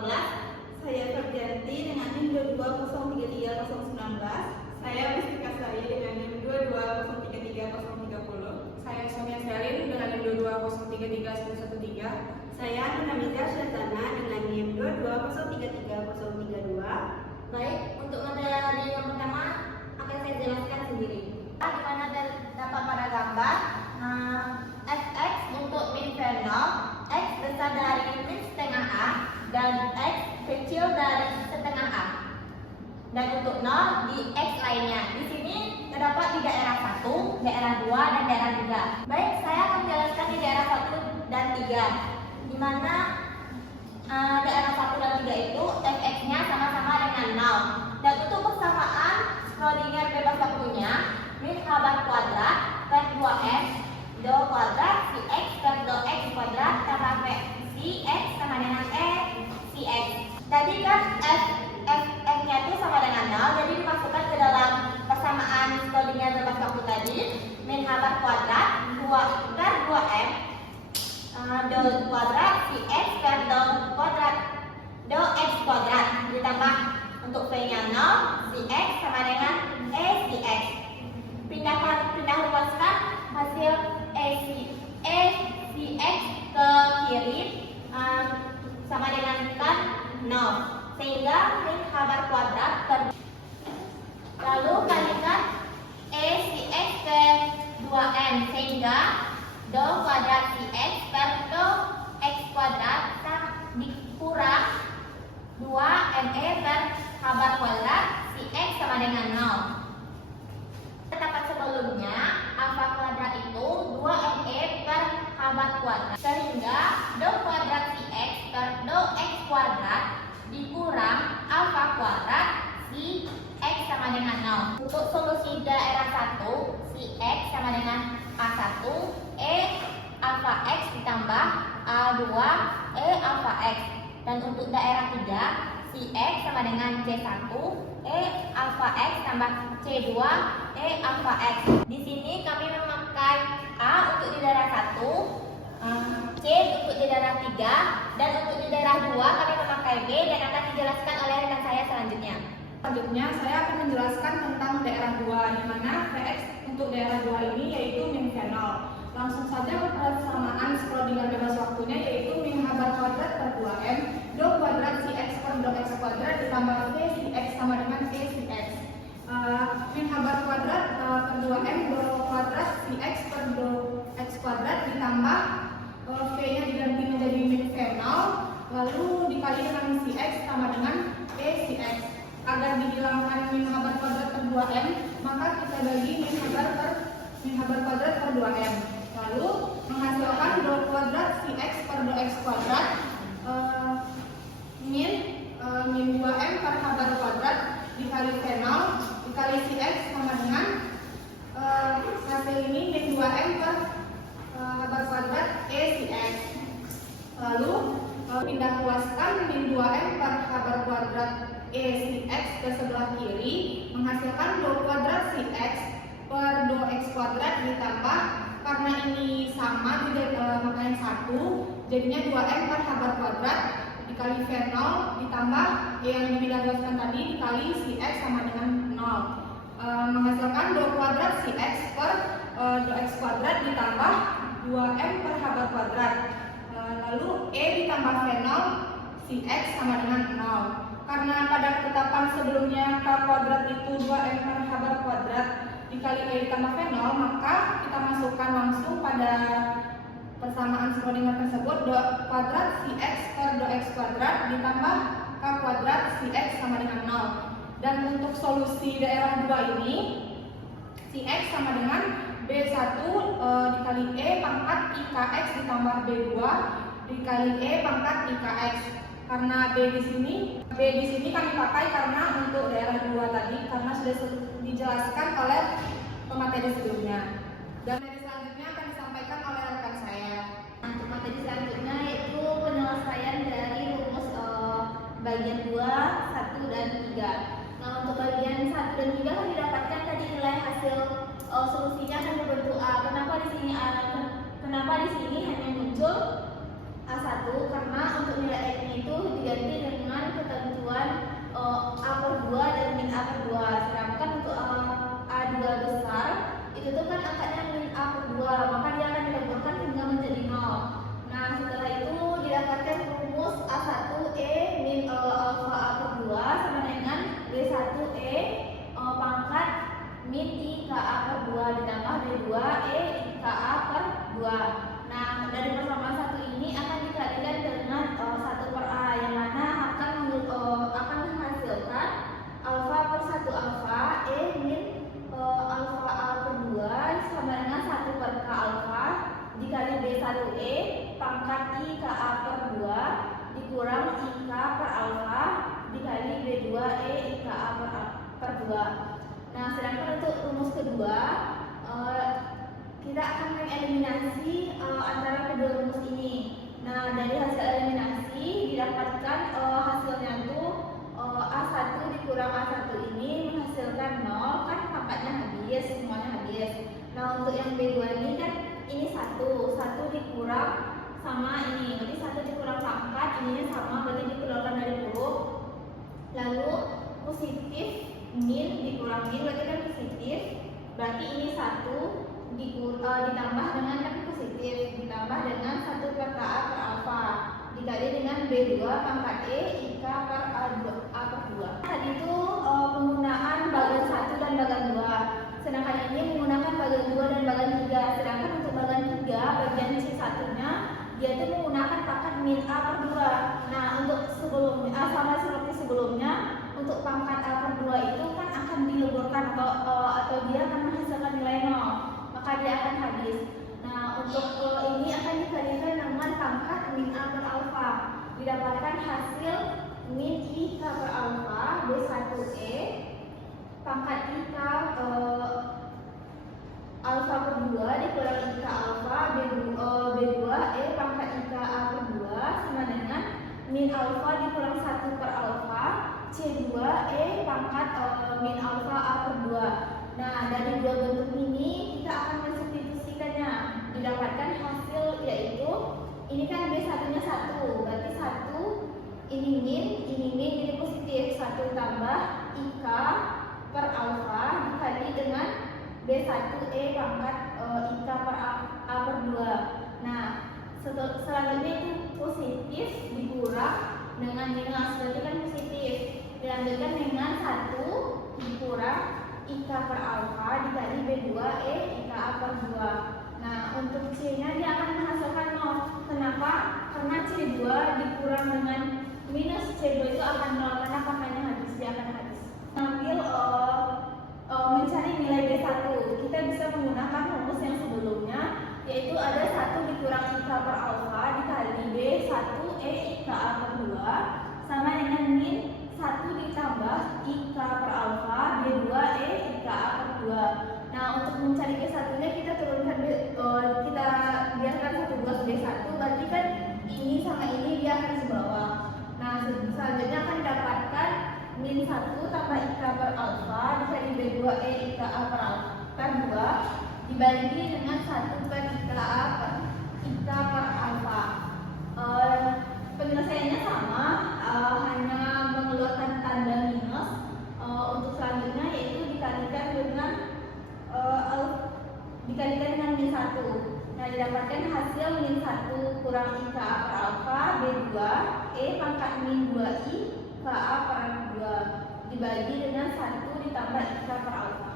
Saya Ferdianti dengan NIM 220330019. Saya Mustika Sari dengan NIM 2203330. Saya Sonia Selin dengan NIM 220331113. Saya Nunamizar Syazana dengan NIM 220330032. Baik, untuk materi yang pertama akan saya jelaskan sendiri. Di mana dapat pada gambar fx untuk min V0, x besar dari min setengah a dan x kecil dari setengah a. Dan untuk 0 di x lainnya. Di sini terdapat di daerah 1, daerah 2, dan daerah 3. Baik, saya akan menjelaskan di daerah 1 dan 3. Di mana daerah 1 dan 3 itu fx-nya sama-sama dengan 0. Dan untuk persamaan Schrödinger bebas waktunya, min kabar kuadrat per 2m do kuadrat si x per do x kuadrat tambah v si x sama dengan si x. Tadi kan f-nya itu sama dengan 0, jadi dimasukkan ke dalam persamaan Schrödinger bebas waktu tadi, min kabar kuadrat 2 per 2m do kuadrat si x per do kuadrat do x kuadrat ditambah untuk v-nya 0, si x sama dengan si x. Pindah luaskan hasil si x ke kiri sama dengan kan 0, sehingga min kabar kuadrat per, lalu kalikan si x ke 2n sehingga do kuadrat si x per do x kuadrat dikurang 2me per kabar kuadrat si x sama dengan 0. Dapat sebelumnya alfa kuadrat itu 2me per kabar kuadrat, sehingga do kuadrat si x per do x kuadrat dikurang alfa kuadrat si x sama dengan 0. Untuk solusi daerah 1, si x sama dengan a1 alfa x ditambah a2 alfa x. Dan untuk daerah 3, si x sama dengan c1 alfa x tambah c2 alfa x. Di sini kami memakai a untuk di daerah 1, c untuk di daerah 3, dan untuk di daerah 2 kami memakai b, dan akan dijelaskan oleh rekan saya selanjutnya. Selanjutnya saya akan menjelaskan tentang daerah 2, di mana Vx untuk daerah 2 ini yaitu min V0. Langsung saja persamaan Schrödinger bebas waktunya yaitu min kabar kuadrat per 2m do kuadrat si x per do x kuadrat ditambah v si x sama dengan v si x. Min kabar kuadrat per 2m do kuadrat si x per do x kuadrat ditambah v-nya diganti menjadi min V0 lalu dikali dengan si x sama dengan v si x. Agar dihilangkan min kabar kuadrat per 2m, maka kita bagi min kabar kuadrat per 2m. Lalu menghasilkan do kuadrat si x per do x kuadrat min 2m per kabar kuadrat dikali V0 dikali si x sama dengan hasil ini min 2m per kabar kuadrat si x. Lalu pindah luaskan min 2m per kabar kuadrat si x ke sebelah kiri menghasilkan do kuadrat si x per do x kuadrat ditambah, karena ini sama makanya 1, jadinya 2m per kabar kuadrat dikali V0 ditambah yang dipindah luaskan tadi dikali si x sama dengan 0, menghasilkan do kuadrat si x per do x kuadrat ditambah 2m per kabar kuadrat, lalu ditambah V0 si x sama dengan 0. Karena pada ketetapan sebelumnya k kuadrat itu 2m per kabar kuadrat dikali ditambah V0, maka kita masukkan langsung pada persamaan Schrödinger tersebut do kuadrat si x per do x kuadrat ditambah k kuadrat si x sama dengan 0. Dan untuk solusi daerah 2 ini, si x sama dengan b1 dikali pangkat IKX ditambah b2 dikali pangkat IKX. Karena b di sini kami pakai karena untuk daerah 2 tadi karena sudah dijelaskan oleh pemateri sebelumnya. Dan materi selanjutnya akan disampaikan oleh rekan saya. Untuk materi selanjutnya yaitu penyelesaian dari rumus bagian 2, 1 dan 3. Nah, untuk bagian 1 dan 3 kan didapatkan tadi nilai hasil solusinya akan berbentuk A. Kenapa di sini hanya muncul A1? Karena untuk nilai X itu diganti per 2. Nah, sedangkan untuk rumus kedua, kita akan mengeliminasi antara kedua rumus ini. Nah, dari hasil eliminasi didapatkan hasilnya itu A1 dikurang A1 ini menghasilkan 0, kan pangkatnya habis, semuanya habis. Nah, untuk yang B2 ini kan ini 1 dikurang sama ini, berarti 1 dikurang pangkat, ininya sama, berarti dikeluarkan dari huruf. Lalu positif min dikurang min, berarti kan positif, berarti ini 1 ditambah dengan kan positif, ditambah dengan 1 per KA per alfa dikali dengan B2 pangkat E IK per A per 2. Tadi itu penggunaan bagian 1 dan bagian 2, sedangkan ini menggunakan bagian 2 dan bagian 3. Sedangkan untuk bagian 3, bagian C1 nya dia itu menggunakan pangkat min A per 2. Nah, untuk sebelumnya sama seperti sebelumnya, untuk pangkat A per 2 itu kan akan dileburkan atau dia akan menghasilkan nilai 0, maka dia akan habis. Nah, untuk ini akan dikalikan dengan pangkat min A per alfa, didapatkan hasil min I K per alfa B1E pangkat I K alfa per 2 dikurang I K alfa B2 E pangkat I K A per 2 sama dengan min alfa dikurang 1 per alfa C2 E pangkat min alfa A per 2. Nah, dari dua bentuk ini kita akan mensubstitusikannya, didapatkan hasil yaitu ini kan B1 nya 1, berarti 1 ini min jadi positif, 1 tambah IK per alfa dikali dengan B1E pangkat IK per A per 2. Nah, selanjutnya itu positif dikurang dengan minus, berarti kan positif, dilanjutkan dengan 1 dikurang IK per alfa dikali B2E IK A per 2. Nah, untuk C-nya dia akan menghasilkan 0. Kenapa? Karena C2 dikurang dengan minus C2 itu akan 0, karena pangkatnya habis, dia akan habis. Ambil mencari nilai B1, kita bisa menggunakan rumus yang sebelumnya, yaitu ada 1 dikurang IK per alfa dikali B1E IK A per 2 sama dengan min 1 ditambah IK per alfa B2E IK A per 2. Nah, untuk mencari B1 nya kita turunkan kita biarkan 1 2 B1, berarti kan ini sama ini dia akan sebawah. Nah, selanjutnya akan didapatkan min 1 tambah IK per alfa dikali B2E IK A per 2 dibagi dengan 1 per IK A per IK per alfa. Penyelesaiannya sama, hanya mengeluarkan tanda minus. Untuk selanjutnya yaitu dikalikan dengan min 1. Nah, didapatkan hasil min 1 kurang IK A per alfa B2 E pangkat min 2I K A per 2 dibagi dengan 1 ditambah IK per alfa.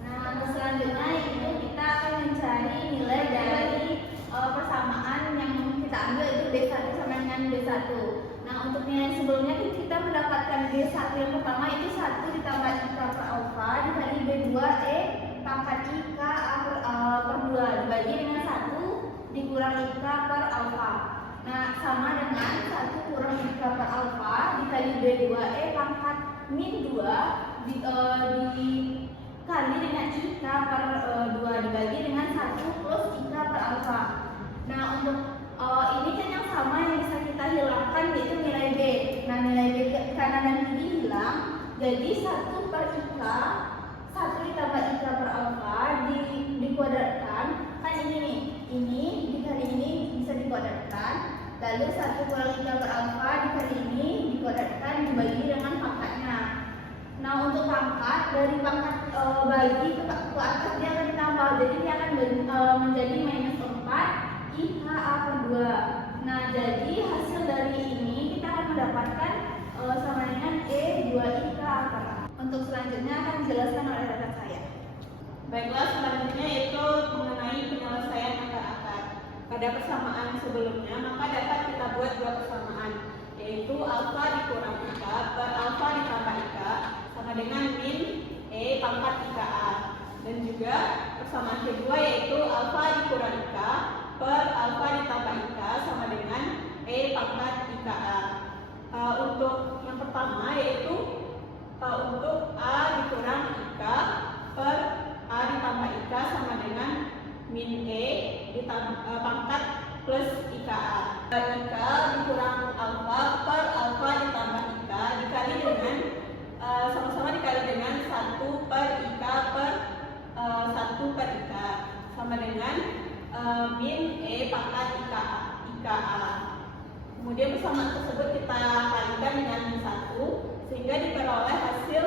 Nah, untuk selanjutnya itu kita akan mencari nilai dari persamaan yang kita ambil itu B1 sama dengan B1. Nah, untuk nilai sebelumnya kita mendapatkan B1 yang pertama itu 1 ditambah IK per alfa dikali B2E pangkat IK A per 2 dibagi dengan 1 dikurang IK per alfa. Nah, sama dengan 1 kurang IK per alfa dikali B2E pangkat min 2 dikali dengan IK per 2 dibagi dengan 1 plus IK per alfa. Nah, untuk ini kan yang sama yang bisa kita hilangkan yaitu nilai B. Nah, nilai B kanan dan kiri hilang, jadi 1 per IK 1 ditambah IK per alfa dikuadratkan, kan ini nih, ini dikali ini bisa dikuadratkan, lalu 1 kurang IK per alfa dikali ini dikuadratkan dibagi dengan pangkatnya. Nah, untuk pangkat dari pangkat bagi ke atas dia akan ditambah, jadi dia akan menjadi minus 4 IK A per 2. Nah, jadi hasil dari ini kita akan mendapatkan sama dengan E 2 IK A per A. Untuk selanjutnya akan dijelaskan oleh rekan saya. Baiklah, selanjutnya itu mengenai penyelesaian akar-akar. Pada persamaan sebelumnya, maka dapat kita buat dua persamaan, yaitu alfa dikurang IK per alfa ditambah IK sama dengan min E pangkat IK A. Dan juga persamaan kedua yaitu alfa dikurang IK per alfa ditambah IK sama dengan E pangkat IK A. Untuk yang pertama yaitu untuk A min E pangkat IKA. Kemudian persamaan tersebut kita kalikan dengan min 1 sehingga diperoleh hasil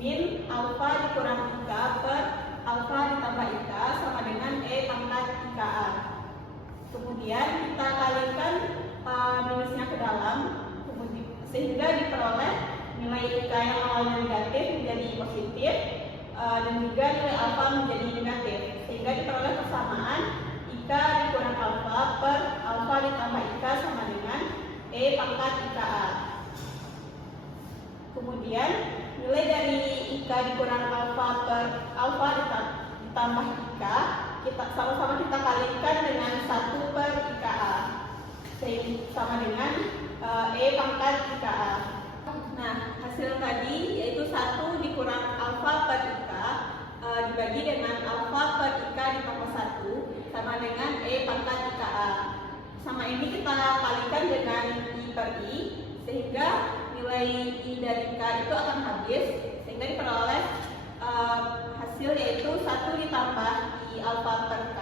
min alfa dikurang IKA per alfa ditambah IKA sama dengan E pangkat IKA. Kemudian kita kalikan minusnya ke dalam sehingga diperoleh nilai IKA yang awalnya negatif menjadi positif dan juga nilai alfa menjadi negatif sehingga diperoleh persamaan IKA dikurang alfa per alfa ditambah IKA sama dengan E pangkat IKA. Kemudian nilai dari IKA dikurang alfa per alfa ditambah IKA kita sama-sama kita kalikan dengan 1 per IKA sama dengan E pangkat IKA. Nah, hasil tadi yaitu 1 dikurang alfa per IKA dibagi dengan alfa per IKA ditambah 1 sama dengan E pangkat IKA. Sama ini kita kalikan dengan I per I sehingga nilai I dari IKA itu akan habis sehingga diperoleh hasil yaitu 1 ditambah I alfa per K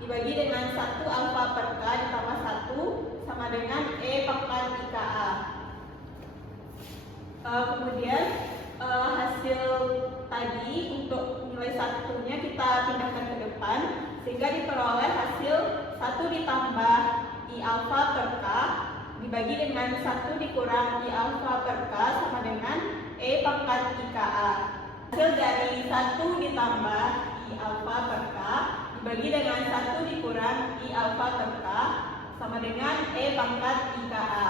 dibagi dengan 1 alfa per K ditambah 1 sama dengan E pangkat IKA. Kemudian hasil tadi untuk nilai satunya kita pindahkan ke depan sehingga diperoleh hasil 1 ditambah I alfa per K dibagi dengan 1 dikurang I alfa per K sama dengan E pangkat IKA. Hasil dari 1 ditambah I alfa per K dibagi dengan 1 dikurang I alfa per K sama dengan E pangkat IKA.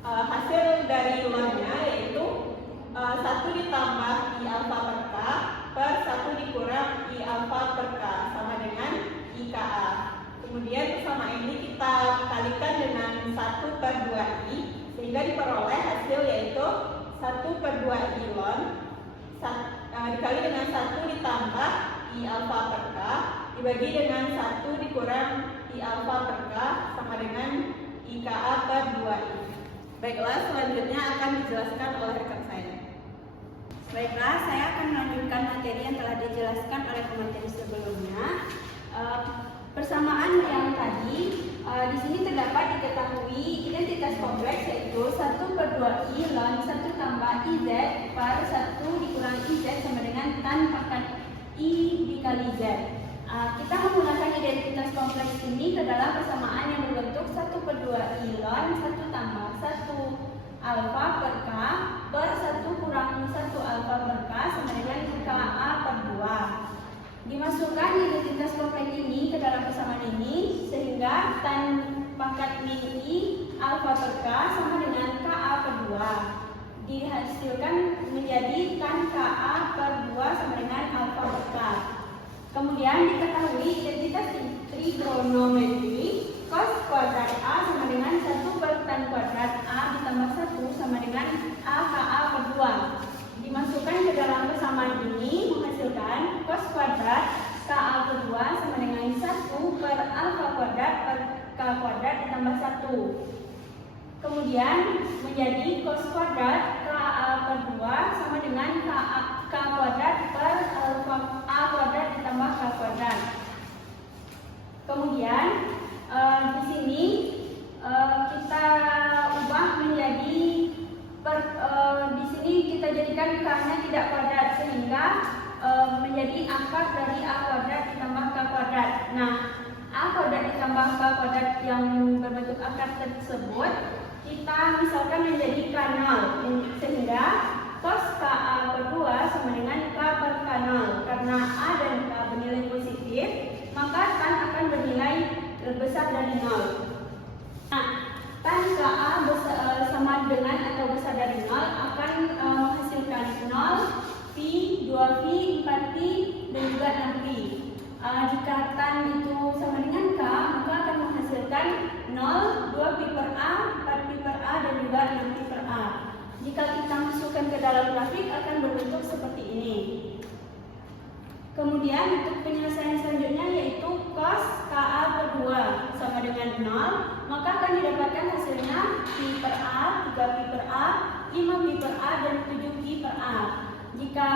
Hasil dari luarnya yaitu 1 ditambah I alfa per K per 1 dikurang I alfa per K sama dengan IKA. Kemudian bersama ini kita kalikan dengan 1 per 2I sehingga diperoleh hasil yaitu 1 per 2I ln dikali dengan 1 ditambah I alfa per K dibagi dengan 1 dikurang I alfa per K sama dengan IKA per 2I. Baiklah, selanjutnya akan dijelaskan oleh rekan saya. Baiklah, saya akan melanjutkan materi yang telah dijelaskan oleh pemateri sebelumnya. Persamaan yang tadi di sini terdapat diketahui identitas kompleks yaitu 1 per 2I ln 1 tambah IZ per 1 dikurang IZ sama dengan tan pangkat I dikali Z. Kita menggunakan identitas kompleks ini ke dalam persamaan yang berbentuk 1 per 2I ln 1 tambah 1 alfa per K per 1 kurang 1 alfa per K sama dengan KA per 2. Dimasukkan identitas kompleks ini ke dalam persamaan ini sehingga tan pangkat min I alfa per K sama dengan KA per 2 dihasilkan menjadi tan KA per 2 sama dengan alfa per K. Kemudian diketahui identitas trigonometri cos kuadrat A sama dengan 1 per tan kuadrat A ditambah 1 sama dengan A KA per 2. Dimasukkan ke dalam persamaan ini menghasilkan cos kuadrat KA per 2 sama dengan 1 per alfa kuadrat per K kuadrat ditambah 1. Kemudian menjadi cos kuadrat KA per 2 sama dengan K kuadrat per alfa A kuadrat ditambah K kuadrat. Kemudian di sini kita ubah menjadi di sini kita jadikan K-nya tidak kuadrat sehingga menjadi akar dari A kuadrat ditambah K kuadrat. Nah, A kuadrat ditambah K kuadrat yang berbentuk akar tersebut kita misalkan menjadi K0 sehingga cos KA per 2 sama dengan K per K0. Karena A dan K bernilai positif, maka tan akan bernilai besar dari 0. Nah, tan KA sama dengan atau besar dari 0 akan menghasilkan 0, Pi, 2Pi, 4Pi, dan juga 6Pi. Jika tan itu sama dengan K, maka akan menghasilkan 0, 2Pi per A, 4Pi per A, dan juga 6Pi per A. Jika kita masukkan ke dalam grafik akan berbentuk seperti ini. Kemudian untuk penyelesaian selanjutnya yaitu cos KA per 2 sama dengan 0, maka akan didapatkan hasilnya Pi per A, 3Pi per A, 5Pi per A, dan 7Pi per A. Jika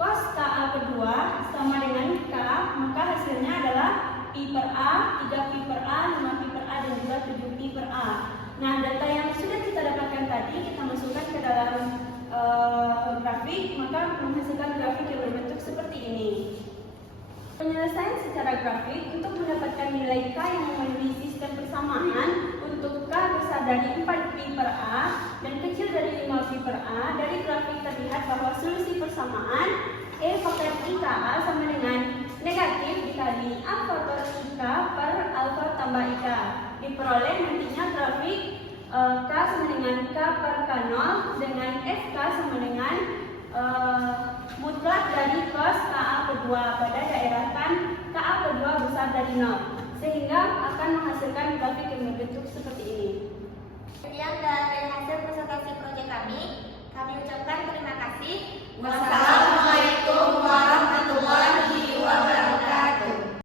cos KA per 2 sama dengan K, maka hasilnya adalah Pi Pi per A, 3 Pi per A, 5 Pi per A, dan juga 7 Pi per A. Nah, data yang sudah kita dapatkan tadi kita masukkan ke dalam grafik, maka menghasilkan grafik yang berbentuk seperti ini. Penyelesaian secara grafik untuk mendapatkan nilai K yang memenuhi sistem persamaan untuk K besar dari 4 Pi per A dan kecil dari 5 Pi per A. Dari grafik terlihat bahwa solusi persamaan E faktor IKA sama dengan negatif dikali A faktor IK per alfa tambah IK. Diperoleh nantinya grafik K sama dengan K per K0 dengan FK sama dengan mutlak dari cos KA per 2 pada daerah kan KA per 2 besar dari 0, sehingga akan menghasilkan grafik yang berbentuk seperti ini.